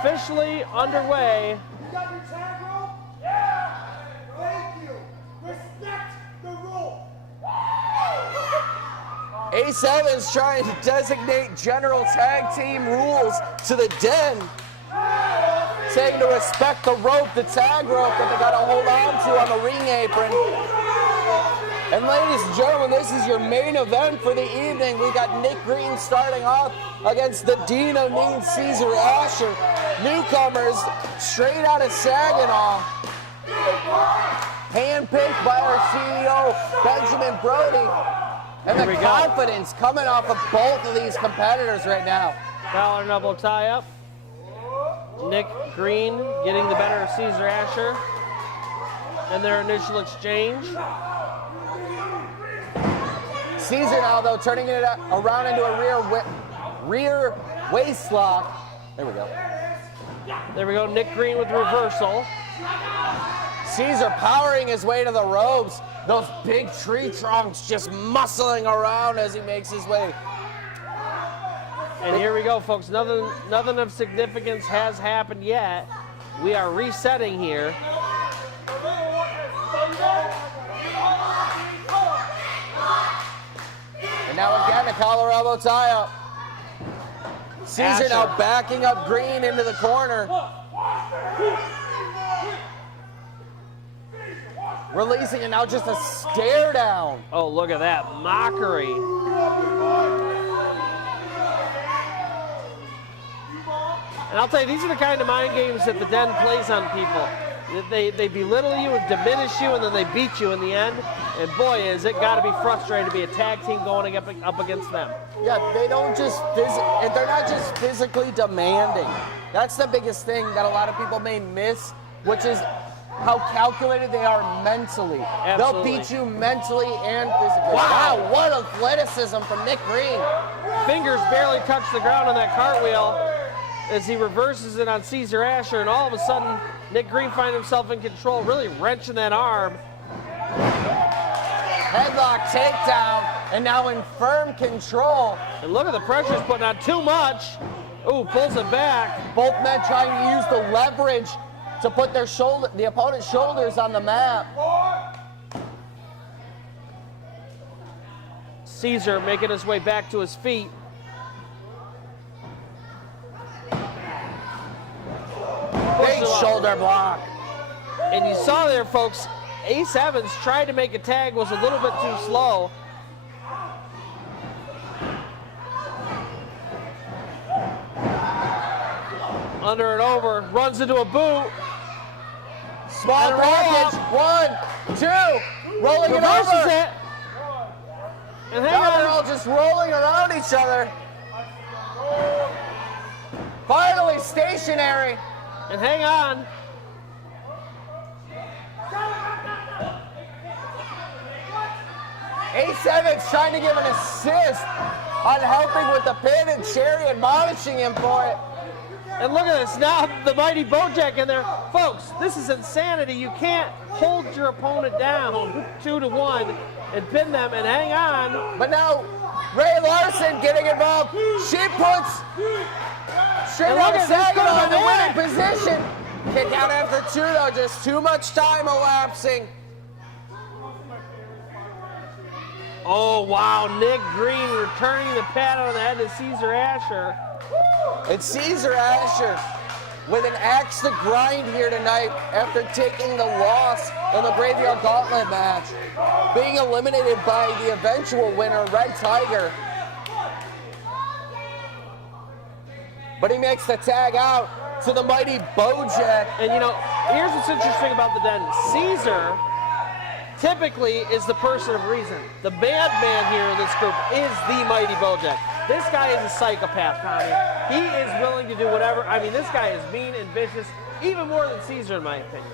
officially underway. You got your tag rope? Yeah! Thank you. Respect the rule. S.o.s trying to designate general tag team rules to the Den, saying to respect the rope, the tag rope that they got to hold on to on the ring apron. And ladies and gentlemen, this is your main event for the evening. We got Nick Green starting off against the Dean O'Neill, Caesar Asher. Newcomers straight out of Saginaw. Handpicked by our CEO, Benjamin Brody. And the confidence coming off of both of these competitors right now. Collar and elbow tie up. Nick Green getting the better of Caesar Asher in their initial exchange. Caesar now, though, turning it around into a rear waist lock. There we go. There we go, Nick Green with reversal. Caesar powering his way to the ropes. Those big tree trunks just muscling around as he makes his way. And here we go, folks. Nothing of significance has happened yet. We are resetting here. And now again, the collar elbow tie up. Caesar Asher now backing up Green into the corner. Releasing it now, just a stare down. Oh, look at that mockery. And I'll tell you, these are the kind of mind games that the Den plays on people. They belittle you and diminish you, and then they beat you in the end. And boy, is it got to be frustrating to be a tag team going up against them. Yeah, they don't just they're not just physically demanding. That's the biggest thing that a lot of people may miss, which is how calculated they are mentally. Absolutely. They'll beat you mentally and physically. Wow, what athleticism from Nick Green. Fingers barely touch the ground on that cartwheel as he reverses it on Caesar Asher, and all of a sudden, Nick Green finds himself in control, really wrenching that arm. Headlock takedown, and now in firm control. And look at the pressure he's putting on, too much. Ooh, pulls it back. Both men trying to use the leverage to put the opponent's shoulders on the mat. Caesar making his way back to his feet. Big shoulder block. And you saw there, folks, S.o.s tried to make a tag, was a little bit too slow. Under and over, runs into a boot. Small package, 1, 2, rolling it Reverses over. it. And hang Now they're on. all just rolling around each other. Finally stationary. And hang on. S.o.s trying to give an assist on helping with the pin, and Cherry admonishing him for it. And look at this, now the mighty Bojack in there. Folks, this is insanity. You can't hold your opponent down 2-1 and pin them and hang on. But now Ray Larson getting involved. She puts straight out of Saginaw in the winning position. Kick out after 2 though, just too much time elapsing. Oh, wow, Nick Green returning the pat on the head to Caesar Asher. It's Caesar Asher with an axe to grind here tonight after taking the loss in the Graveyard Gauntlet match. Being eliminated by the eventual winner, Red Tiger. But he makes the tag out to the mighty Bojack. And you know, here's what's interesting about the Den. Caesar typically is the person of reason. The bad man here in this group is the mighty Bojack. This guy is a psychopath, Tommy. He is willing to do whatever. I mean, this guy is mean and vicious, even more than Caesar, in my opinion.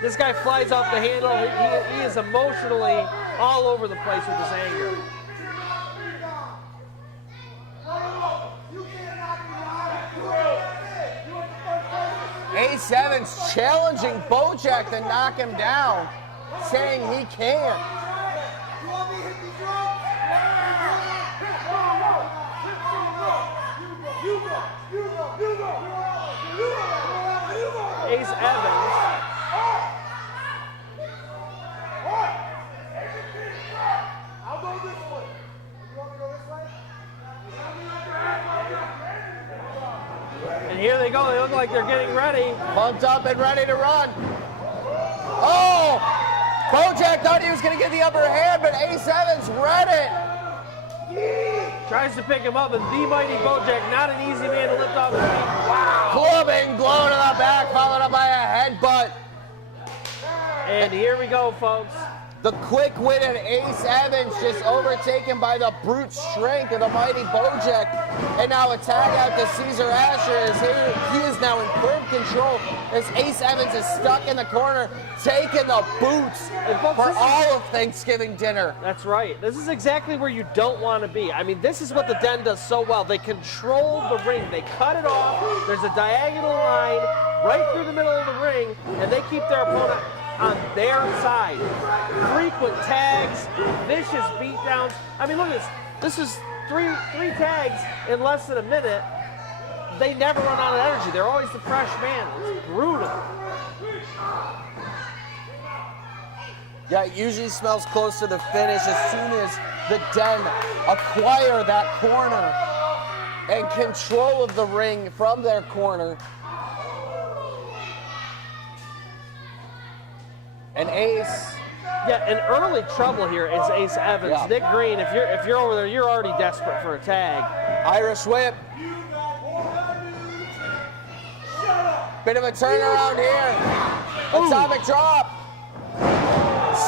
This guy flies off the handle. He is emotionally all over the place with his anger. S.o.s challenging Bojack to knock him down, saying he can't. Ace Evans. I'll go this way. You want me to go this way? And here they go. They look like they're getting ready. Bumped up and ready to run. Oh! Bojack thought he was going to get the upper hand, but Ace Evans read it. Tries to pick him up, and the mighty Bojack, not an easy man to lift off his feet. Wow! Clubbing, blow to the back, followed up by a headbutt. And here we go, folks. The quick-witted Ace Evans just overtaken by the brute strength of the mighty Bojack. And now a tag out to Caesar Asher as he is now in firm control as Ace Evans is stuck in the corner, taking the boots for all of Thanksgiving dinner. That's right. This is exactly where you don't want to be. I mean, this is what the Den does so well. They control the ring. They cut it off. There's a diagonal line right through the middle of the ring, and they keep their opponent on their side. Frequent tags, vicious beatdowns. I mean, look at this. This is three tags in less than a minute. They never run out of energy. They're always the fresh man. It's brutal. Yeah, it usually smells close to the finish as soon as the Den acquire that corner and control of the ring from their corner. And Ace. Yeah, in early trouble here is Ace Evans. Yeah. Nick Green, if you're over there, you're already desperate for a tag. Irish whip. Bit of a turnaround here. Atomic drop.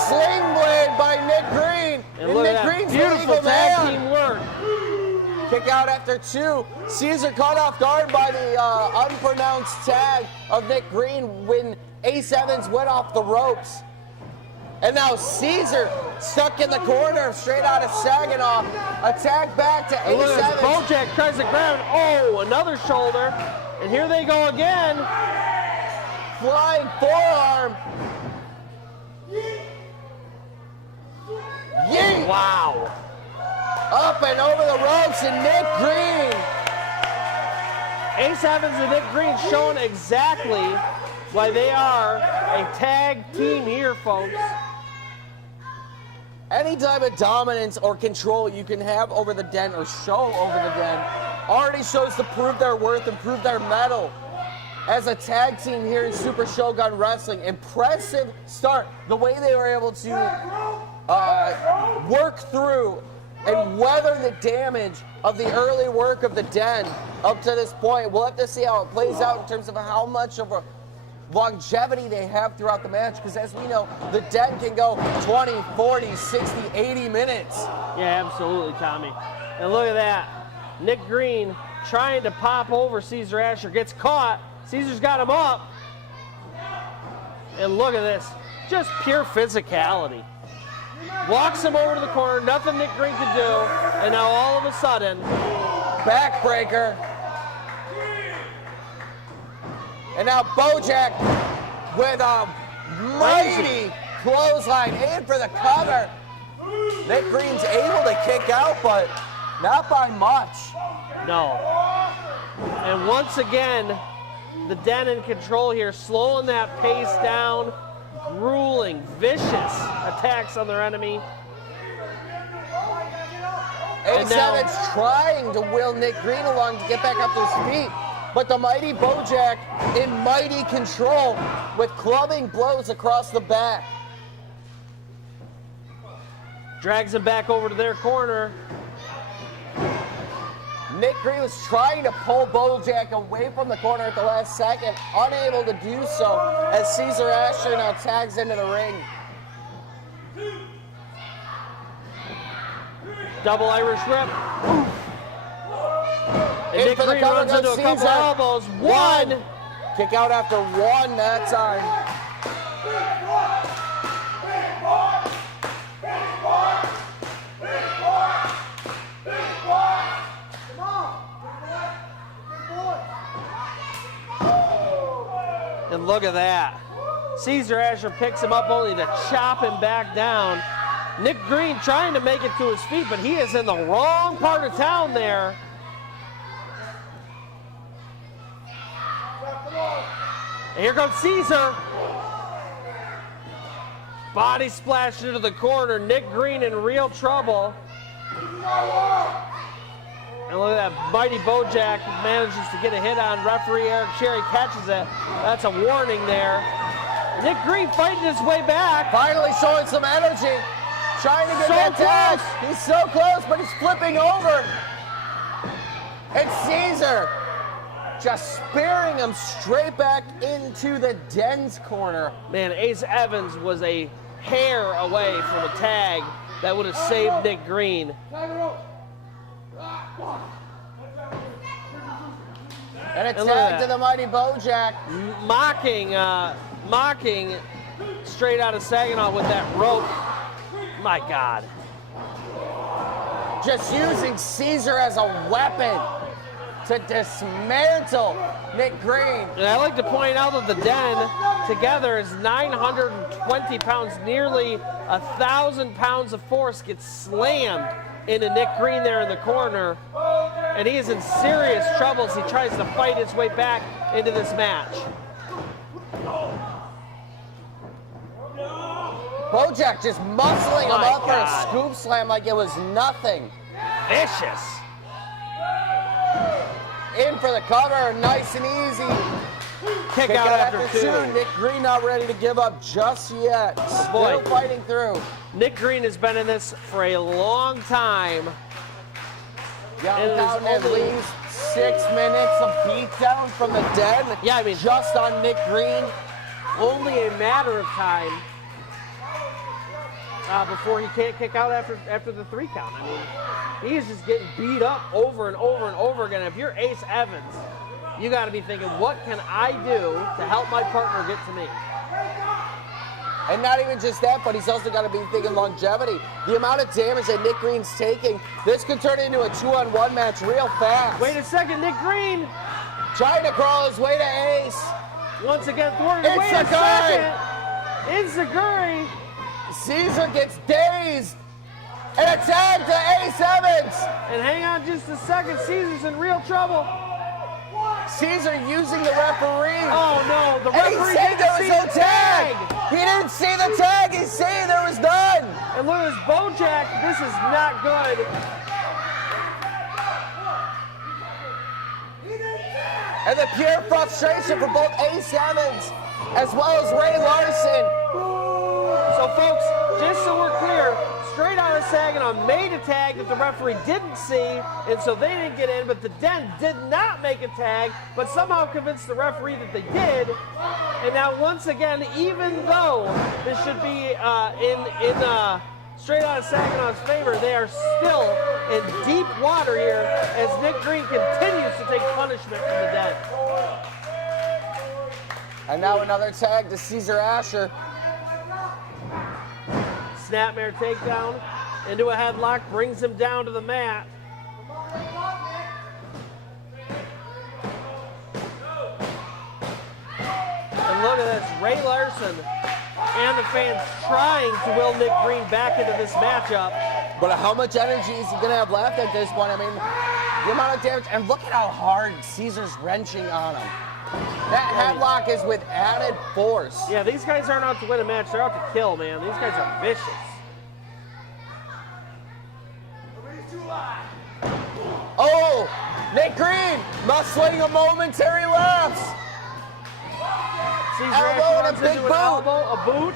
Sling blade by Nick Green. And look Nick at that Green's beautiful legal tag man. team work. Kick out after two. Caesar caught off guard by the unpronounced tag of Nick Green when Ace Evans went off the ropes. And now Caesar stuck in the corner straight out of Saginaw. A tag back to And look Ace at this. Evans. Bojack tries to ground. Oh, another shoulder. And here they go again. Flying forearm. Yeet. Wow. Up and over the ropes, and Nick Green. Ace Evans and Nick Green showing exactly why they are a tag team here, folks. Any type of dominance or control you can have over the Den or show over the Den already shows to prove their worth and prove their mettle as a tag team here in Super Shogun Wrestling. Impressive start. The way they were able to work through and weather the damage of the early work of the Den up to this point. We'll have to see how it plays out in terms of how much of a longevity they have throughout the match, because as we know, the Den can go 20, 40, 60, 80 minutes. Yeah, absolutely, Tommy. And look at that. Nick Green trying to pop over Caesar Asher. Gets caught. Caesar's got him up. And look at this. Just pure physicality. Walks him over to the corner. Nothing Nick Green could do. And now all of a sudden, Backbreaker. And now Bojack with a mighty clothesline in for the cover. Nick Green's able to kick out, but not by much. no. And once again, the Den in control here, slowing that pace down. Grueling, vicious attacks on their enemy. Ace Evans trying to will Nick Green along to get back up to his feet. But the mighty Bojack in mighty control with clubbing blows across the back. Drags him back over to their corner. Nick Green was trying to pull Bojack away from the corner at the last second, unable to do so as Caesar Asher now tags into the ring. Double Irish whip. And In Nick for the Green cover runs goes into a couple Caesar. elbows. One. Kick out after one that time. And look at that. Caesar Asher picks him up only to chop him back down. Nick Green trying to make it to his feet, but he is in the wrong part of town there. And here comes Caesar. Body splash into the corner. Nick Green in real trouble. And look at that, Mighty Bojack manages to get a hit on. Referee Eric Cherry catches it. That's a warning there. Nick Green fighting his way back. Finally showing some energy. Trying to get that tag. He's so close, but he's flipping over. And Caesar just spearing him straight back into the Den's corner. Man, Ace Evans was a hair away from a tag that would have saved Nick Green. And a tag to the Mighty Bojack. Mocking straight out of Saginaw with that rope. My God. Just using Caesar as a weapon to dismantle Nick Green. And I like to point out that the Den together is 920 pounds, nearly 1,000 pounds of force gets slammed into Nick Green there in the corner. And he is in serious trouble as he tries to fight his way back into this match. Bojack just muscling him up for a scoop slam like it was nothing. Vicious. In for the cover, nice and easy. Kick out after two. Nick Green not ready to give up just yet. Still fighting through. Nick Green has been in this for a long time. Yeah, down at least 6 minutes of beatdown from the Den. Yeah, I mean, just on Nick Green. Only a matter of time before he can't kick out after the 3 count. I mean, he is just getting beat up over and over and over again. If you're Ace Evans, you got to be thinking, what can I do to help my partner get to me? And not even just that, but he's also got to be thinking longevity. The amount of damage that Nick Green's taking, this could turn into a 2-on-1 match real fast. Wait a second, Nick Green trying to crawl his way to Ace. Once again thwarted. Wait a second. Enziguri. Caesar gets dazed. And a tag to Ace Evans. And hang on just a second, Caesar's in real trouble. Caesar using the referee. Oh no, the referee said there was no tag. He didn't see the tag, he's saying there was none. And look at this Bojack, this is not good. And the pure frustration for both Ace Evans as well as Ray Larson. So folks, just so we're clear, straight out of Saginaw made a tag that the referee didn't see, and so they didn't get in, but the Den did not make a tag, but somehow convinced the referee that they did. And now once again, even though this should be in straight out of Saginaw's favor, they are still in deep water here as Nick Green continues to take punishment from the Den. And now another tag to Caesar Asher. Snapmare takedown into a headlock, brings him down to the mat. And look at this, Ray Larson and the fans trying to will Nick Green back into this matchup. But how much energy is he going to have left at this point? I mean, the amount of damage, and look at how hard Caesar's wrenching on him. That headlock is with added force. Yeah, these guys aren't out to win a match, they're out to kill, man. These guys are vicious. Oh, Nick Green muscling a momentary lapse. Caesar elbow and a big into an elbow, a boot.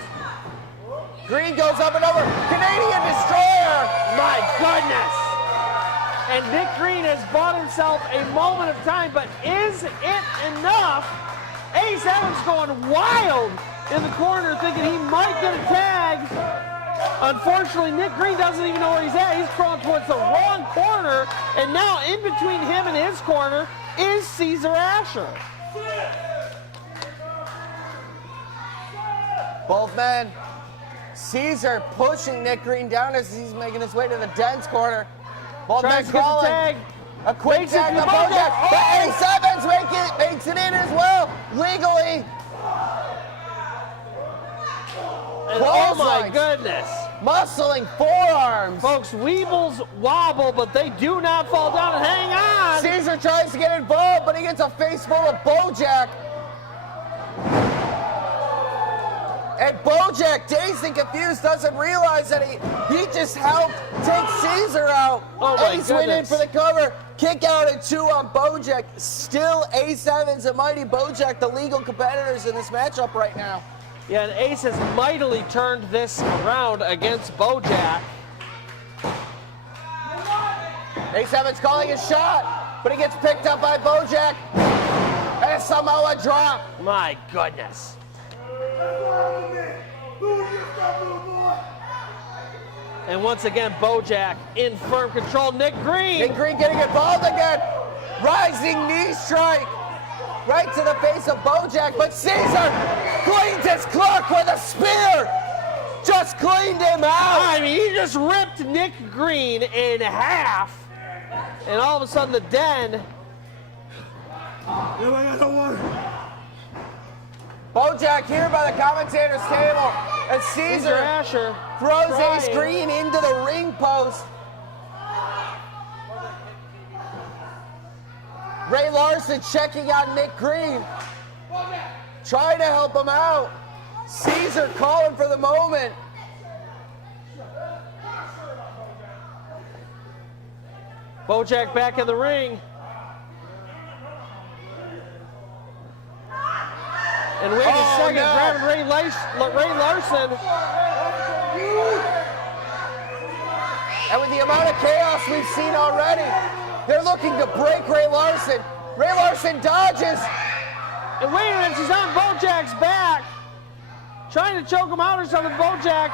Green goes up and over. Canadian Destroyer. My goodness. And Nick Green has bought himself a moment of time, but is it enough? Ace Evans going wild in the corner thinking he might get a tag. Unfortunately, Nick Green doesn't even know where he's at. He's crawling towards the wrong corner, and now in between him and his corner is Caesar Asher. Both men. Caesar pushing Nick Green down as he's making his way to the Den's corner. Both men crawling. A quick tag to Bojack. But Ace Evans makes it in as well, legally. And oh my goodness. Muscling forearms. Folks, Weebles wobble, but they do not fall down. And hang on. Caesar tries to get involved, but he gets a face full of Bojack. And Bojack, dazed and confused, doesn't realize that he just helped take Caesar out. Oh my Ace went in goodness. for the cover. Kick out at 2 on Bojack. Still A7s and Mighty Bojack, the legal competitors in this matchup right now. Yeah, and Ace has mightily turned this around against Bojack. A7's calling a shot, but he gets picked up by Bojack. And it's somehow a drop. My goodness. And once again, Bojack in firm control. Nick Green. Nick Green getting involved again. Rising knee strike. Right to the face of Bojack, but Caesar cleans his clock with a spear. Just cleaned him out. I mean, he just ripped Nick Green in half. And all of a sudden, the Den. Bojack here by the commentator's table, and Caesar Asher throws trying. Ace Green into the ring post. Ray Larson checking on Nick Green, trying to help him out. Caesar calling for the moment. Bojack back in the ring. And wait a second, no. grabbing Ray Larson. And with the amount of chaos we've seen already, they're looking to break Ray Larson. Ray Larson dodges. And wait a minute, she's on Bojack's back. Trying to choke him out or something, Bojack.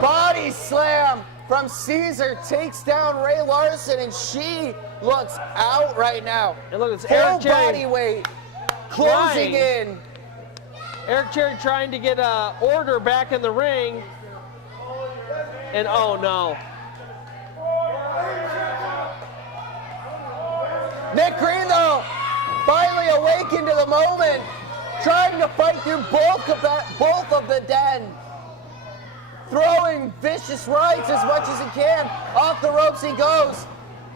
Body slam from Caesar takes down Ray Larson, and she looks out right now. And look, it's Full Eric Cherry body weight closing in. Eric Cherry trying to get order back in the ring. And oh no. Nick Green, though, finally awakened to the moment, trying to fight through both of the Den. Throwing vicious rights as much as he can. Off the ropes he goes.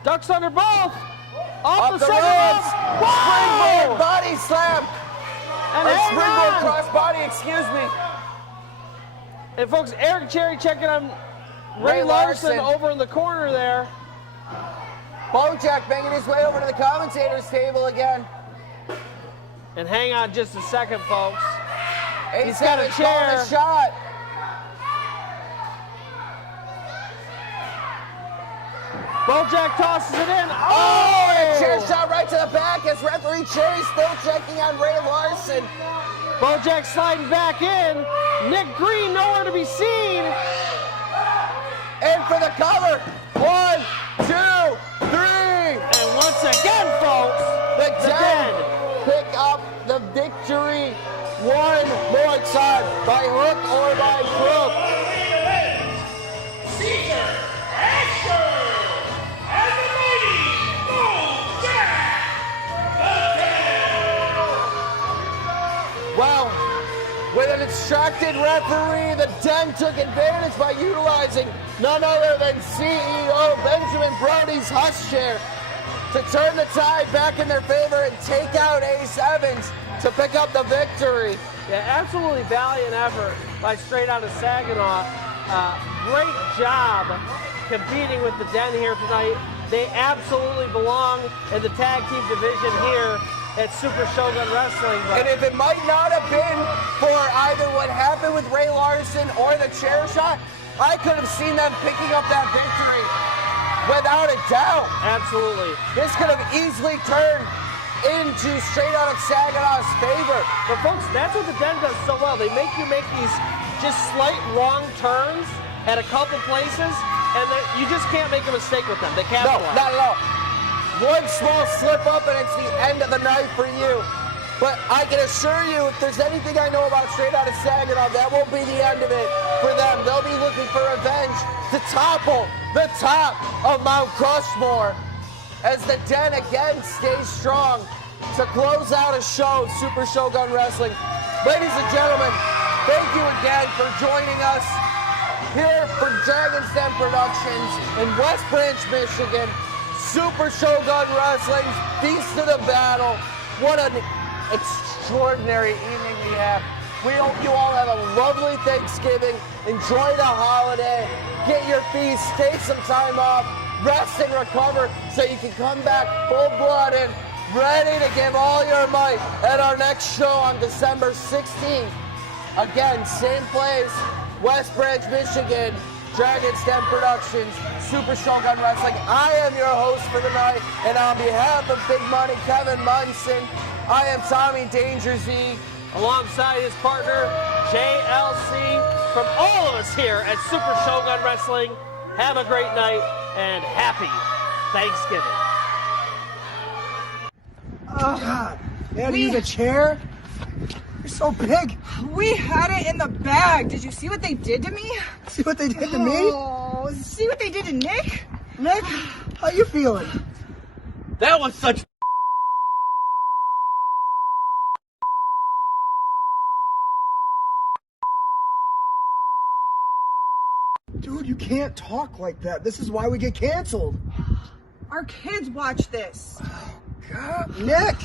Ducks under both. Off the the second ropes. rope. Springboard Wow! body slam. And Or hang springboard on. cross body, excuse me. And folks, Eric Cherry checking on Ray Ray Larson Larson. over in the corner there. Bojack making his way over to the commentator's table again. And hang on just a second, folks. He's got a chair. A shot. Bojack tosses it in. Oh, and a chair shot right to the back as referee Cherry still checking on Ray Larson. Bojack sliding back in. Nick Green nowhere to be seen. And for the cover. 1, 2, 3. And once again, folks, The the Den Den. pick up the victory one more time by hook or by crook. Caesar, Asher, and the mighty Bojack. Well, with an distracted referee, the Den took advantage by utilizing none other than CEO Benjamin Brody's hush chair to turn the tide back in their favor and take out Ace Evans to pick up the victory. Yeah, absolutely valiant effort by Straight Outta Saginaw. Great job competing with the Den here tonight. They absolutely belong in the tag team division here at Super Shogun Wrestling. And if it might not have been for either what happened with Ray Larson or the chair shot, I could have seen them picking up that victory without a doubt. Absolutely. This could have easily turned into Straight Outta Saginaw's favor. But folks, that's what the Den does so well. They make you make these just slight wrong turns at a couple places, and you just can't make a mistake with them. They No, capitalize. not at all. One small slip up and it's the end of the night for you. But I can assure you, if there's anything I know about Straight Outta Saginaw, that won't be the end of it for them. They'll be looking for revenge to topple the top of Mount Crushmore as the Den again stays strong to close out a show, Super Shogun Wrestling. Ladies and gentlemen, thank you again for joining us here for Dragon's Den Productions in West Branch, Michigan. Super Shogun Wrestling's Feast of the Battle. What an extraordinary evening we have. We hope you all have a lovely Thanksgiving. Enjoy the holiday. Get your feast. Take some time off. Rest and recover so you can come back full-blooded, ready to give all your might at our next show on December 16th. Again, same place, West Branch, Michigan, Dragon's Den Productions, Super Shogun Wrestling. I am your host for the night, and on behalf of Big Money Kevin Munson, I am Tommy Danger Z. Alongside his partner, JLC, from all of us here at Super Shogun Wrestling, have a great night and happy Thanksgiving. Oh, God. They had to use a chair? You're so big. We had it in the bag. Did you see what they did to me? See what they did to me? Oh, see what they did to Nick? Nick, how you feeling? That was such Dude, you can't talk like that. This is why we get canceled. Our kids watch this. God, Nick,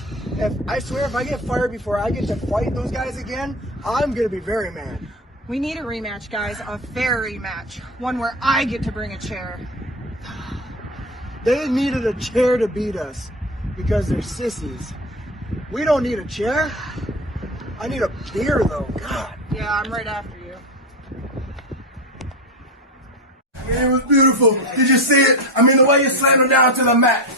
I swear if I get fired before I get to fight those guys again, I'm going to be very mad. We need a rematch, guys. A fair rematch. One where I get to bring a chair. They needed a chair to beat us because they're sissies. We don't need a chair. I need a beer, though. God. Yeah, I'm right after you. It was beautiful. Did you see it? I mean, the way you slammed him down to the mat.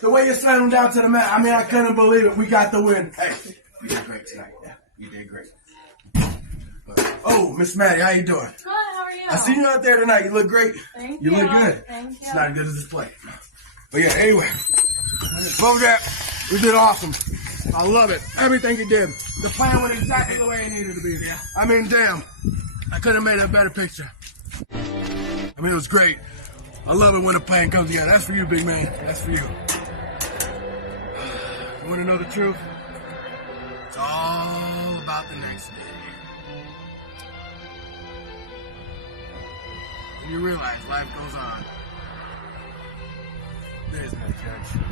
The way you slammed him down to the mat. I mean, I couldn't believe it. We got the win. Hey, you did great tonight. Yeah, you did great. Oh, Miss Maddie, how you doing? Good, how are you? I seen you out there tonight. You look great. Thank You you. look good. Thank you. It's not as good as this play. But yeah, anyway. Bojack, you did awesome. I love it. Everything you did. The plan went exactly the way it needed to be. Yeah. I mean, damn. I couldn't have made a better picture. I mean, it was great. I love it when a plan comes together. That's for you, big man. That's for you. You want to know the truth? It's all about the next day. When you realize life goes on, there's no judge.